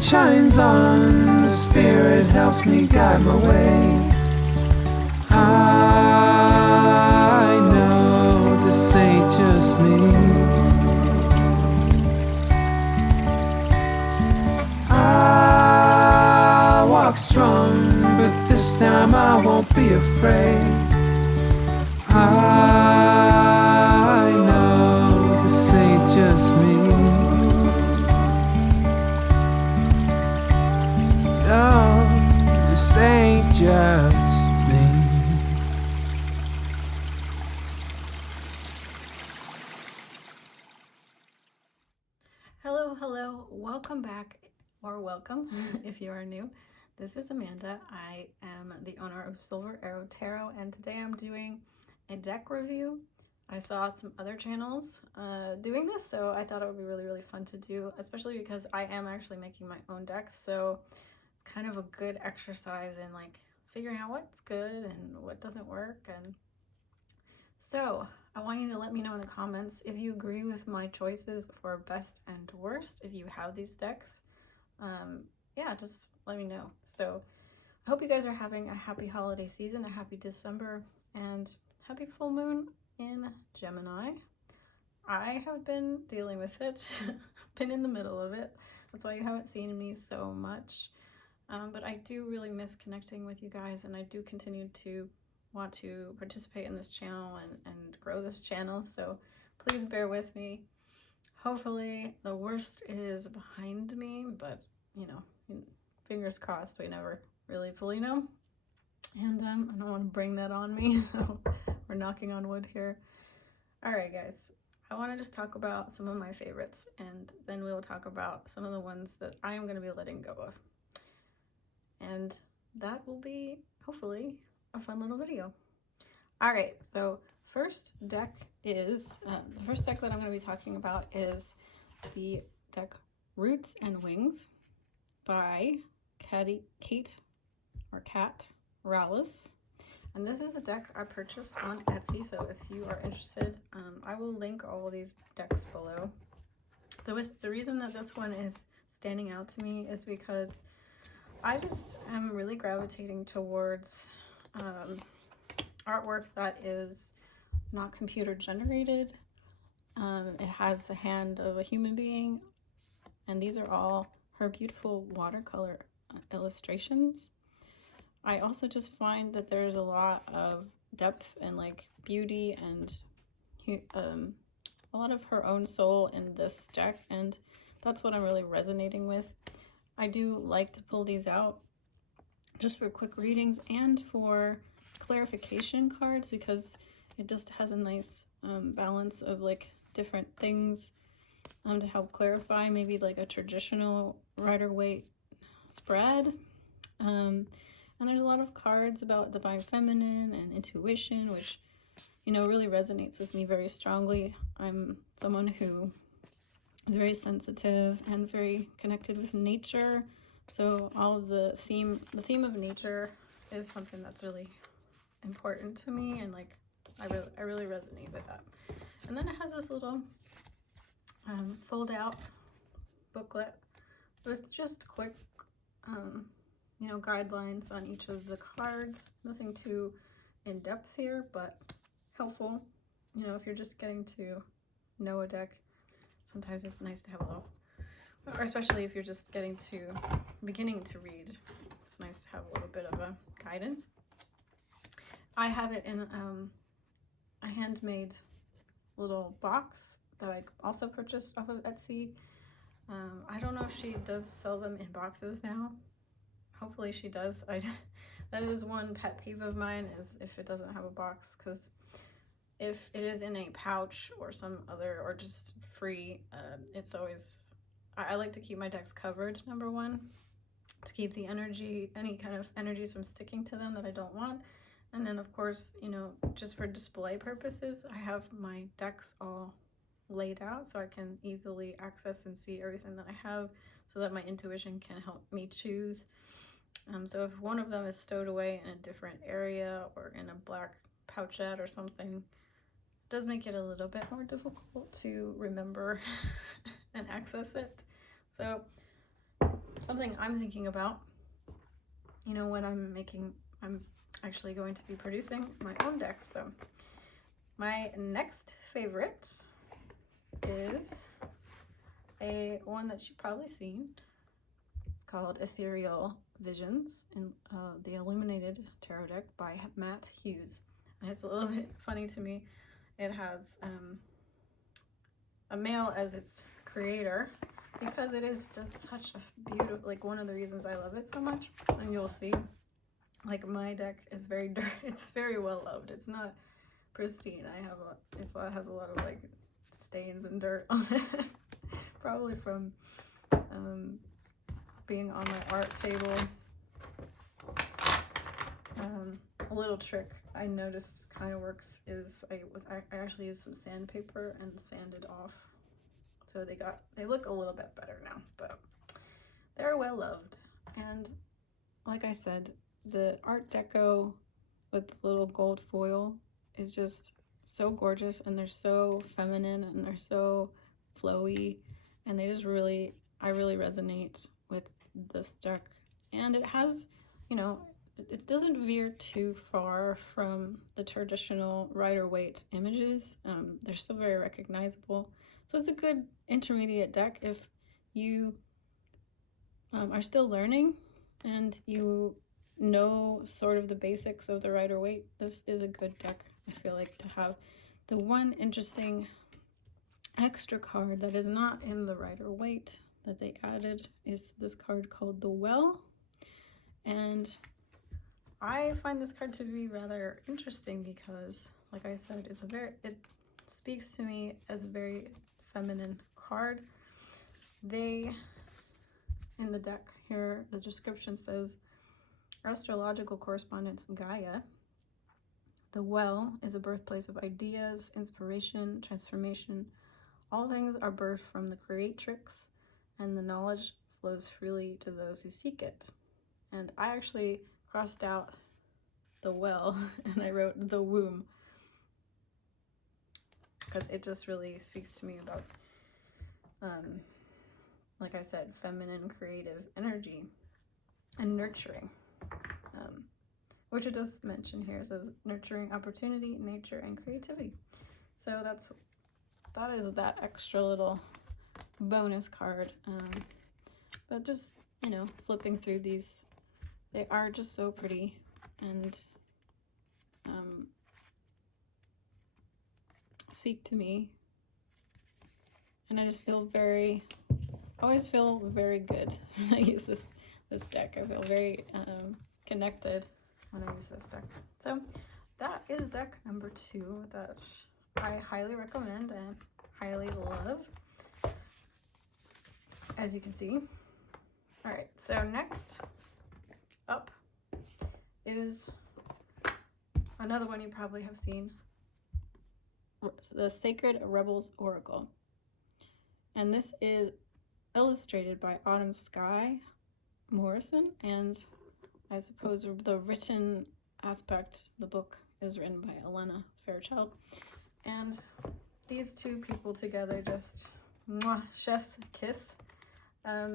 light shines on, the Spirit helps me guide my way. I know this ain't just me. I walk strong, but this time I won't be afraid. I know this ain't just me. No, this ain't just me. Hello, welcome back, or welcome if you are new. This is Amanda. I am the owner of Silver Tarot, and today I'm doing a deck review. I saw some other channels doing this, so I thought it would be really fun to do, especially because I am actually making my own decks, so it's kind of a good exercise in like figuring out what's good and what doesn't work. And so I want you to let me know in the comments if you agree with my choices for best and worst, if you have these decks. Yeah, just let me know. So I hope you guys are having a happy holiday season, a happy December, and happy full moon in Gemini. I have been dealing with it, been in the middle of it. That's why you haven't seen me so much. But I do really miss connecting with you guys, and I do continue to want to participate in this channel and grow this channel, so please bear with me. Hopefully the worst is behind me, but you know, fingers crossed, we never really fully know. And I don't want to bring that on me, so we're knocking on wood here. All right, guys, I want to just talk about some of my favorites, and then we'll talk about some of the ones that I am going to be letting go of. And that will be, hopefully, a fun little video. All right, so first deck is, the first deck that I'm going to be talking about is the deck Roots and Wings by Kat Rayalls. And this is a deck I purchased on Etsy, so if you are interested, I will link all of these decks below. The reason that this one is standing out to me is because I just am really gravitating towards artwork that is not computer generated. It has the hand of a human being, and these are all her beautiful watercolor illustrations. I also just find that there's a lot of depth and like beauty and a lot of her own soul in this deck, and that's what I'm really resonating with. I do like to pull these out just for quick readings and for clarification cards, because it just has a nice balance of like different things to help clarify maybe like a traditional Rider-Waite spread. And there's a lot of cards about divine feminine and intuition, which, you know, really resonates with me very strongly. I'm someone who is very sensitive and very connected with nature, so all of the theme of nature is something that's really important to me, and like I really resonate with that. And then it has this little fold out booklet with just quick you know, guidelines on each of the cards. Nothing too in depth here, but helpful, you know, if you're just getting to know a deck. Sometimes it's nice to have a little, or especially if you're just beginning to read, it's nice to have a little bit of a guidance. I have it in a handmade little box that I also purchased off of Etsy. I don't know if she does sell them in boxes now. Hopefully she does. That is one pet peeve of mine, is if it doesn't have a box, because if it is in a pouch or some other, or just free, it's always, I like to keep my decks covered, number one, to keep the energy, any kind of energies from sticking to them that I don't want. And then of course, you know, just for display purposes, I have my decks all laid out so I can easily access and see everything that I have, so that my intuition can help me choose. So if one of them is stowed away in a different area or in a black pouchette or something, it does make it a little bit more difficult to remember and access it. So something I'm thinking about, you know, when I'm actually going to be producing my own decks. So my next favorite is one that you've probably seen. It's called Ethereal Visions in the Illuminated Tarot deck by Matt Hughes. And it's a little bit funny to me. It has a male as its creator, because it is just such a beautiful, like, one of the reasons I love it so much. And you'll see, like, my deck is very dirty. It's very well loved. It's not pristine. It has a lot of, like, stains and dirt on it. Probably from being on my art table. A little trick I noticed kind of works is I actually used some sandpaper and sanded off, so they look a little bit better now, but they're well loved. And like I said, the Art Deco with little gold foil is just so gorgeous, and they're so feminine and they're so flowy, and they just really, I really resonate with this deck. And it has, you know, it doesn't veer too far from the traditional Rider-Waite images. They're still very recognizable. So it's a good intermediate deck if you are still learning and you know sort of the basics of the Rider-Waite. This is a good deck, I feel like, to have. The one interesting extra card that is not in the Rider-Waite that they added is this card called the Well. And I find this card to be rather interesting because, like I said, it speaks to me as a very feminine card. In the deck here, the description says, astrological correspondence Gaia. The Well is a birthplace of ideas, inspiration, transformation. All things are birthed from the creatrix, and the knowledge flows freely to those who seek it. And I actually crossed out the Well and I wrote the Womb, because it just really speaks to me about, like I said, feminine creative energy and nurturing, which it does mention here. It says nurturing opportunity, nature, and creativity. So that is that extra little bonus card. But just, you know, flipping through these, they are just so pretty, and speak to me, and I just feel always feel very good when I use this deck. I feel very connected when I use this deck. So that is deck number 2 that I highly recommend and highly love, as you can see. All right, so next up is another one you probably have seen, the Sacred Rebels Oracle. And this is illustrated by Autumn Skye Morrison, and I suppose the written aspect, the book is written by Alana Fairchild. And these two people together just, mwah, chef's kiss,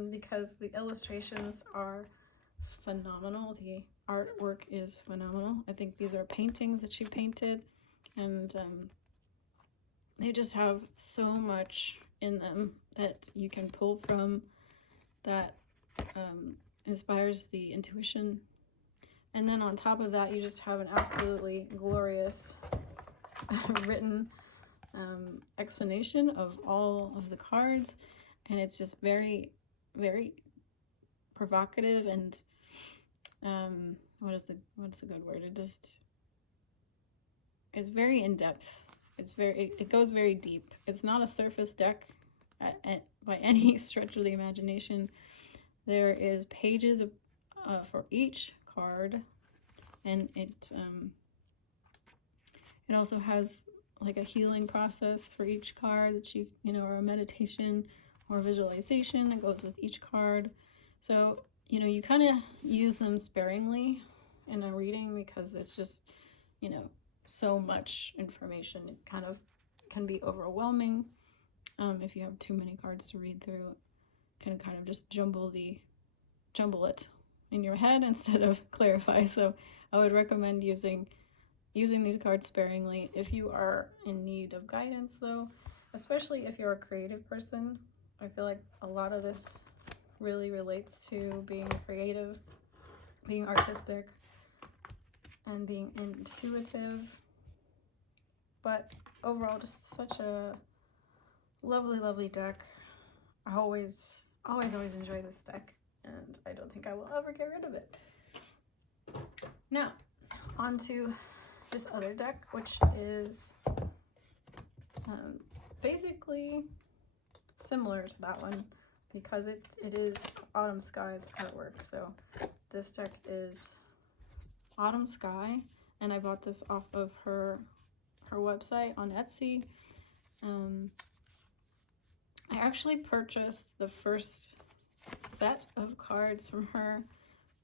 because the illustrations are phenomenal. The artwork is phenomenal. I think these are paintings that she painted, and they just have so much in them that you can pull from, that inspires the intuition. And then on top of that, you just have an absolutely glorious written explanation of all of the cards, and it's just very, very provocative, and what's a good word? It's very in depth. It goes very deep. It's not a surface deck by any stretch of the imagination. There is pages for each card, and it also has like a healing process for each card that you know, or a meditation or visualization that goes with each card. So, you know, you kind of use them sparingly in a reading, because it's just, you know, so much information. It kind of can be overwhelming if you have too many cards to read through. It can kind of just jumble the jumble it in your head instead of clarify. So I would recommend using these cards sparingly if you are in need of guidance, though, especially if you're a creative person. I feel like a lot of this really relates to being creative, being artistic, and being intuitive. But overall, just such a lovely, lovely deck. I always enjoy this deck, and I don't think I will ever get rid of it. Now, on to this other deck, which is basically similar to that one because it is Autumn Skye's artwork. So this deck is Autumn Skye, and I bought this off of her website on Etsy. I actually purchased the first set of cards from her,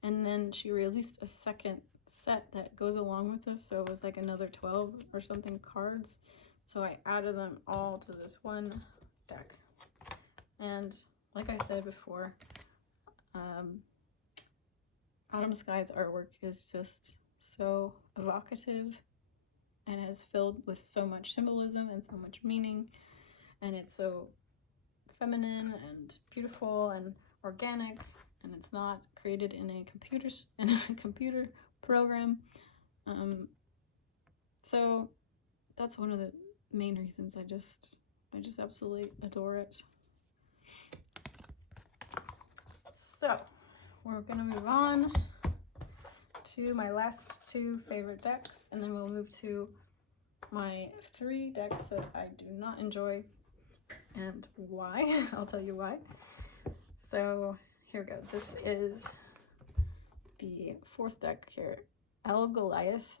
and then she released a second set that goes along with this, so it was like another 12 or something cards. So I added them all to this one deck. And like I said before, Autumn Skye's artwork is just so evocative and is filled with so much symbolism and so much meaning, and it's so feminine and beautiful and organic, and it's not created in a computer program. So that's one of the main reasons I just absolutely adore it. So we're gonna move on to my last two favorite decks, and then we'll move to my 3 decks that I do not enjoy and why. I'll tell you why. So here we go. This is the 4th deck here, Goliath.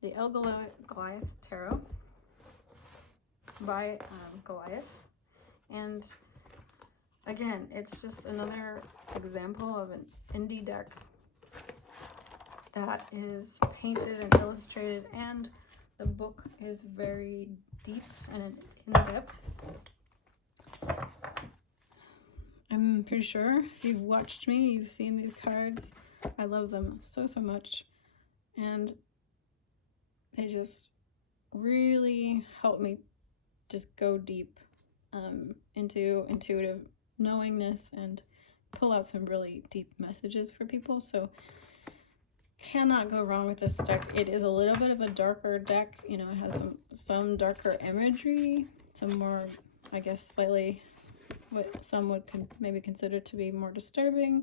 The Goliath Tarot by Goliath. And again, it's just another example of an indie deck that is painted and illustrated, and the book is very deep and in-depth. I'm pretty sure if you've watched me, you've seen these cards. I love them so much, and they just really help me just go deep into intuitive knowingness and pull out some really deep messages for people. So cannot go wrong with this deck. It is a little bit of a darker deck, you know, it has some darker imagery, some more, I guess, slightly what some would maybe consider to be more disturbing,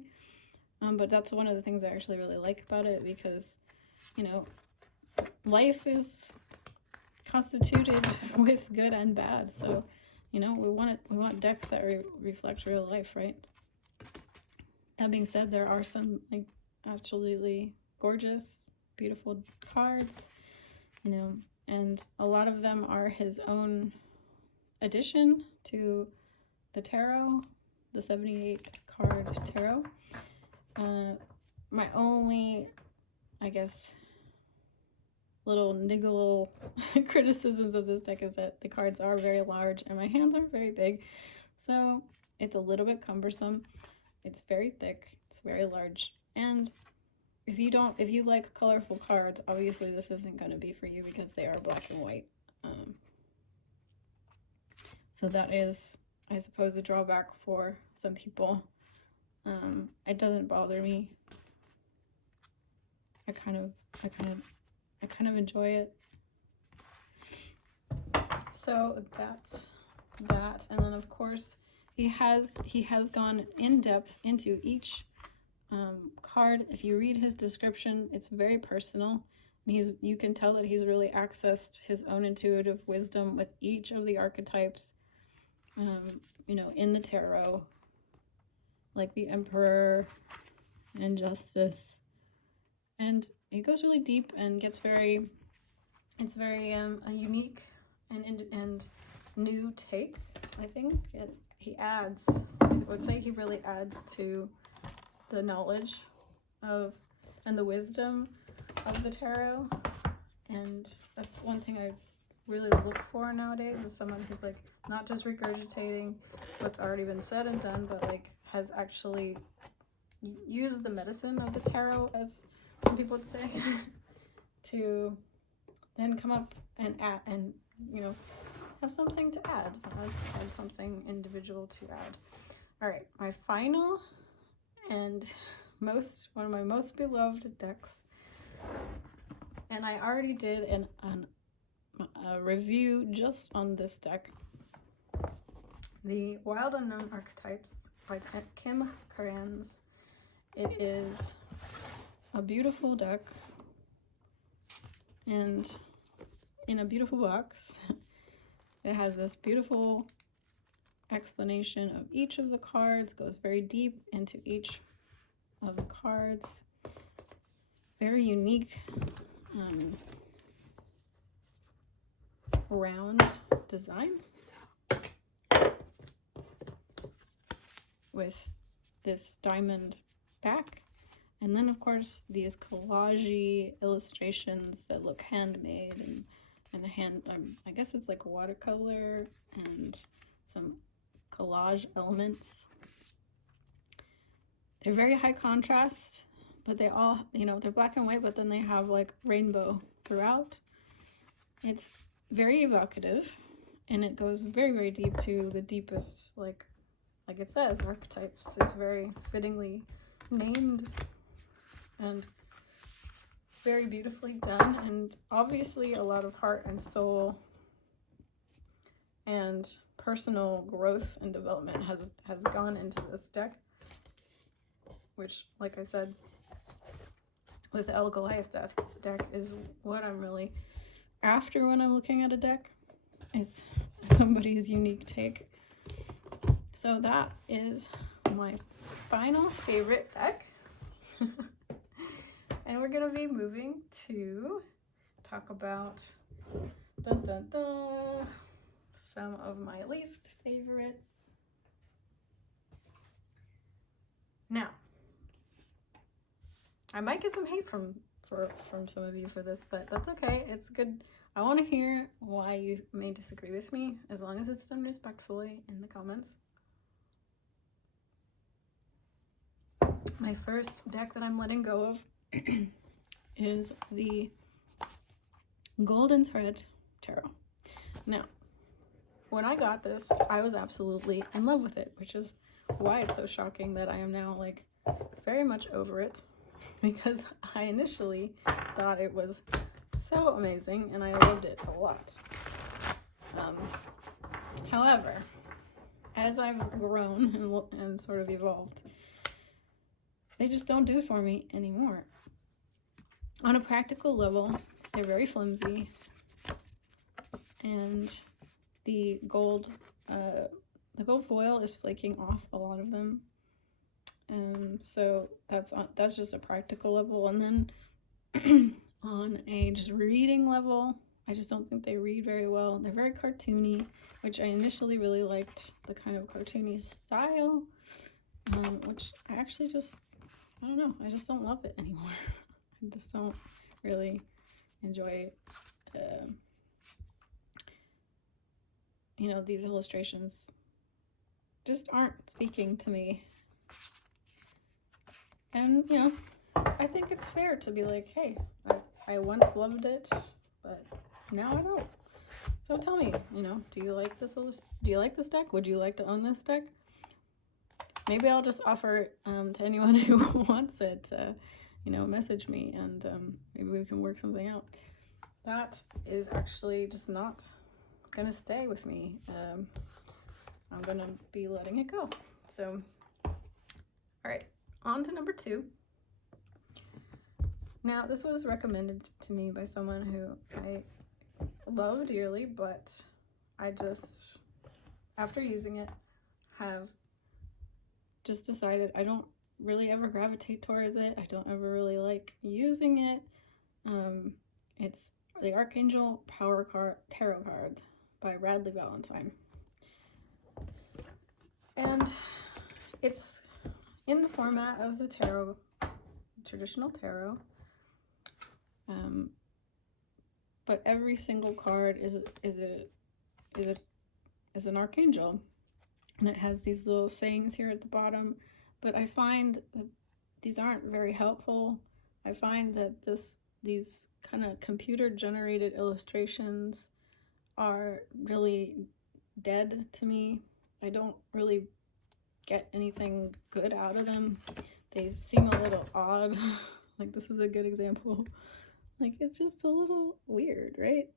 but that's one of the things I actually really like about it, because, you know, life is constituted with good and bad, so, you know, we want decks that reflect real life, right? That being said, there are some like absolutely gorgeous, beautiful cards, you know, and a lot of them are his own addition to the tarot, the 78 card tarot. My only, I guess, little niggle criticisms of this deck is that the cards are very large and my hands are very big, so it's a little bit cumbersome. It's very thick, it's very large, and if you like colorful cards, obviously this isn't going to be for you because they are black and white. So that is, I suppose, a drawback for some people. It doesn't bother me. I kind of enjoy it. So that's that, and then of course he has gone in depth into each card. If you read his description, it's very personal. You can tell that he's really accessed his own intuitive wisdom with each of the archetypes, you know, in the tarot, like the Emperor and Justice, and it goes really deep and gets very, it's very a unique and new take. I think I would say he really adds to the knowledge of and the wisdom of the tarot, and that's one thing I really look for nowadays, is someone who's like not just regurgitating what's already been said and done, but like has actually use the medicine of the tarot, as some people would say, to then come up and add, and you know, have something to add. So let's add something individual to add. All right, my final and one of my most beloved decks, and I already did a review just on this deck, the Wild Unknown Archetypes by Krans. It is a beautiful deck, and in a beautiful box. It has this beautiful explanation of each of the cards, goes very deep into each of the cards. Very unique round design with this diamond back, and then of course these collage illustrations that look handmade, and a hand, I guess it's like watercolor and some collage elements. They're very high contrast, but they all, you know, they're black and white, but then they have like rainbow throughout. It's very evocative, and it goes very, very deep to the deepest, like it says, archetypes is very fittingly named and very beautifully done, and obviously a lot of heart and soul and personal growth and development has gone into this deck, which, like I said, with the Goliath deck is what I'm really after when I'm looking at a deck, is somebody's unique take. So that is my final favorite deck. And we're gonna be moving to talk about dun, dun, dun, some of my least favorites. Now, I might get some hate from some of you for this, but that's okay. It's good. I want to hear why you may disagree with me, as long as it's done respectfully in the comments. My first deck that I'm letting go of is the Golden Thread Tarot. Now, when I got this, I was absolutely in love with it, which is why it's so shocking that I am now like very much over it, because I initially thought it was so amazing and I loved it a lot. However, as I've grown and sort of evolved, they just don't do it for me anymore. On a practical level, they're very flimsy, and the gold foil is flaking off a lot of them. So that's just a practical level. And then on a just reading level, I just don't think they read very well. They're very cartoony, which I initially really liked, the kind of cartoony style, which I actually just, I don't know, I just don't love it anymore. I just don't really enjoy you know, these illustrations just aren't speaking to me. And, you know, I think it's fair to be like, hey, I once loved it, but now I don't. So tell me, you know, do you like this deck? Would you like to own this deck? Maybe I'll just offer it to anyone who wants it. You know, message me, and maybe we can work something out. That is actually just not gonna stay with me. I'm gonna be letting it go. So, all right, on to number 2. Now, this was recommended to me by someone who I love dearly, but I just, after using it, have just decided I don't really ever gravitate towards it. I don't ever really like using it. It's the Archangel Power Tarot card by Radley Valentine. And it's in the format of the tarot, traditional tarot. But every single card is an archangel, and it has these little sayings here at the bottom. But I find that these aren't very helpful. I find that these kind of computer generated illustrations are really dead to me. I don't really get anything good out of them. They seem a little odd. Like this is a good example. Like it's just a little weird, right?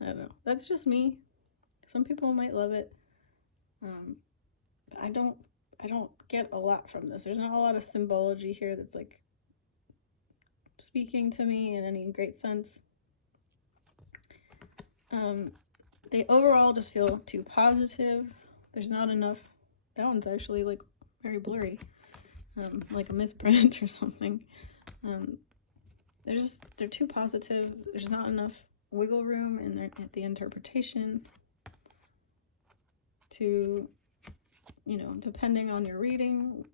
I don't know. That's just me. Some people might love it. I don't get a lot from this. There's not a lot of symbology here that's like speaking to me in any great sense. They overall just feel too positive. There's not enough. That one's actually like very blurry, like a misprint or something. They're too positive. There's not enough wiggle room in the interpretation to, you know, depending on your reading,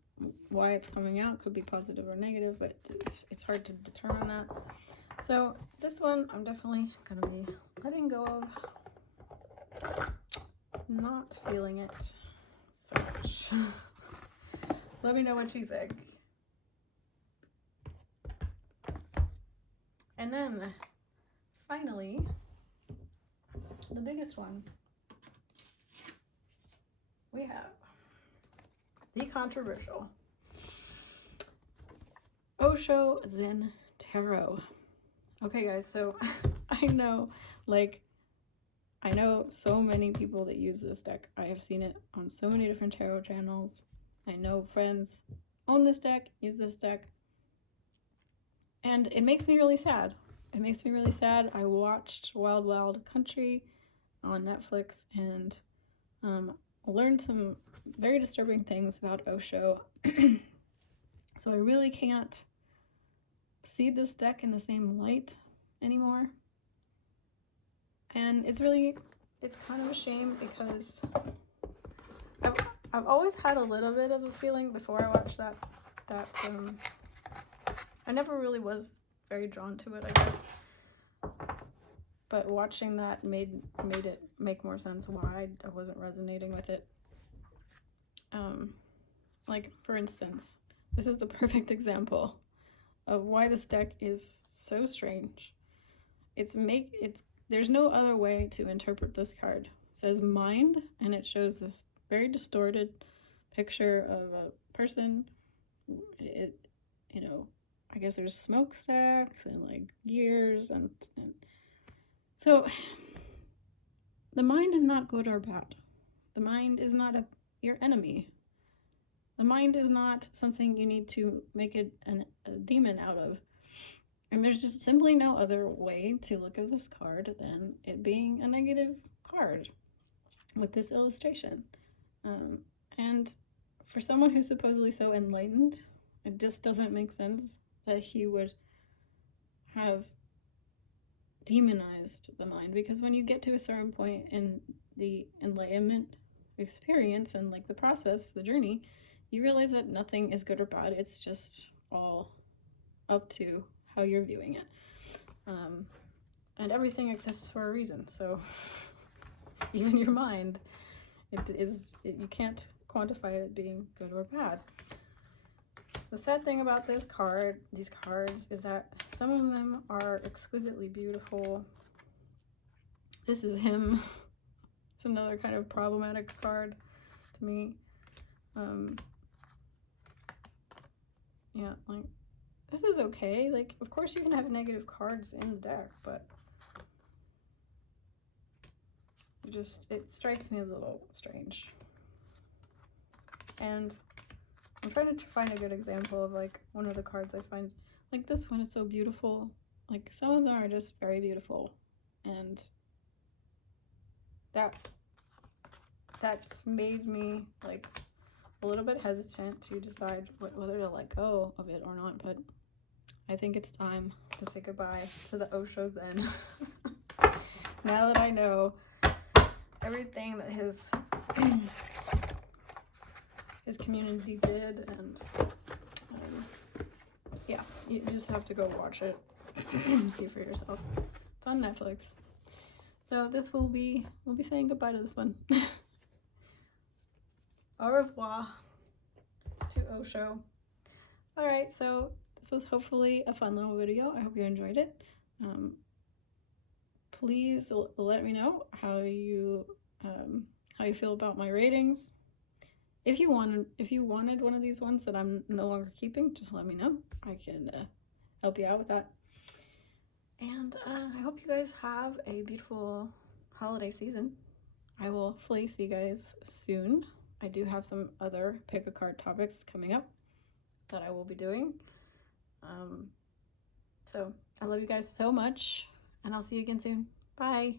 why it's coming out could be positive or negative, but it's hard to determine that. So this one I'm definitely gonna be letting go of. Not feeling it so much. Let me know what you think. And then finally, the biggest one, we have the controversial Osho Zen Tarot. Okay guys, so I know so many people that use this deck. I have seen it on so many different tarot channels. I know friends own this deck, use this deck, and it makes me really sad. It makes me really sad. I watched Wild Wild Country on Netflix and learned some very disturbing things about Osho. So I really can't see this deck in the same light anymore. And it's kind of a shame because I've always had a little bit of a feeling before I watched that I never really was very drawn to it, I guess. But watching that made it make more sense why I wasn't resonating with it. Like for instance, this is the perfect example of why this deck is so strange. There's no other way to interpret this card. It says mind, and it shows this very distorted picture of a person. You know, I guess there's smokestacks and like gears and so the mind is not good or bad. The mind is not your enemy. The mind is not something you need to make a demon out of. And there's just simply no other way to look at this card than it being a negative card with this illustration. And for someone who's supposedly so enlightened, it just doesn't make sense that he would have demonized the mind, because when you get to a certain point in the enlightenment experience and like the process, the journey, you realize that nothing is good or bad. It's just all up to how you're viewing it. And everything exists for a reason. So even your mind, you can't quantify it being good or bad. The sad thing about these cards, is that some of them are exquisitely beautiful. This is him. It's another kind of problematic card to me. Yeah, like, this is okay. Like, of course you can have negative cards in the deck, but it strikes me as a little strange. And I'm trying to find a good example of like one of the cards I find. Like this one is so beautiful. Like some of them are just very beautiful, and that's made me like a little bit hesitant to decide whether to let go of it or not. But I think it's time to say goodbye to the Osho Zen. Now that I know everything that his community did, and yeah, you just have to go watch it and see for yourself. It's on Netflix. So we'll be saying goodbye to this one. Au revoir to Osho. All right, so this was hopefully a fun little video. I hope you enjoyed it. Please let me know how you feel about my ratings. If you wanted one of these ones that I'm no longer keeping, just let me know. I can help you out with that. And I hope you guys have a beautiful holiday season. I will hopefully see you guys soon. I do have some other pick a card topics coming up that I will be doing. So I love you guys so much, and I'll see you again soon. Bye.